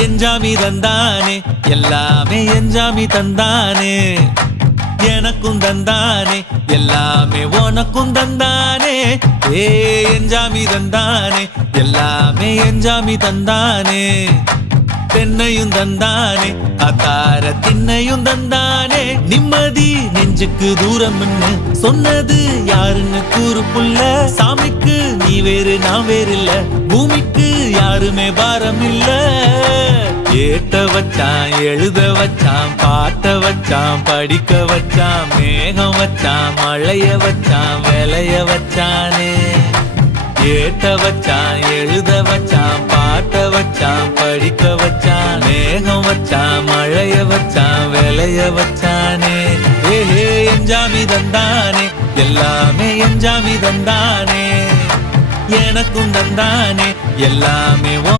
எஞ்சாமி தந்தானே எல்லாமே எஞ்சாமி தந்தானே எனக்கும் தந்தானே எல்லாமே உனக்கும் தந்தானே ஏ எஞ்சாமி தந்தானே எல்லாமே எஞ்சாமி தந்தானே தென்னையும் தந்தானே அத்தார திண்ணையும் தந்தானே நிம்மதி நெஞ்சுக்கு தூரம் சொன்னது யாருன்னு கூறு புள்ள சாமிக்கு நீ வேறு நான் வேறு இல்ல பூமிக்கு யாருமே பாரம் இல்ல ஏட்ட வச்சான் எழுத வச்சான் பாட்ட வச்சான் படிக்க வச்சான் மேகம் வச்சான் மழைய வச்சான் விளைய வச்சானே ஏட்ட வச்சான் எழுத வச்சான் பாட்ட வச்சான் படிக்க வச்சான் மேகம் வச்சான் மழைய வச்சான் விளைய வச்சானே ஏஹே எஞ்சாமி தந்தானே எல்லாமே எஞ்சாமி தந்தானே எனக்கும் தந்தானே எல்லாமே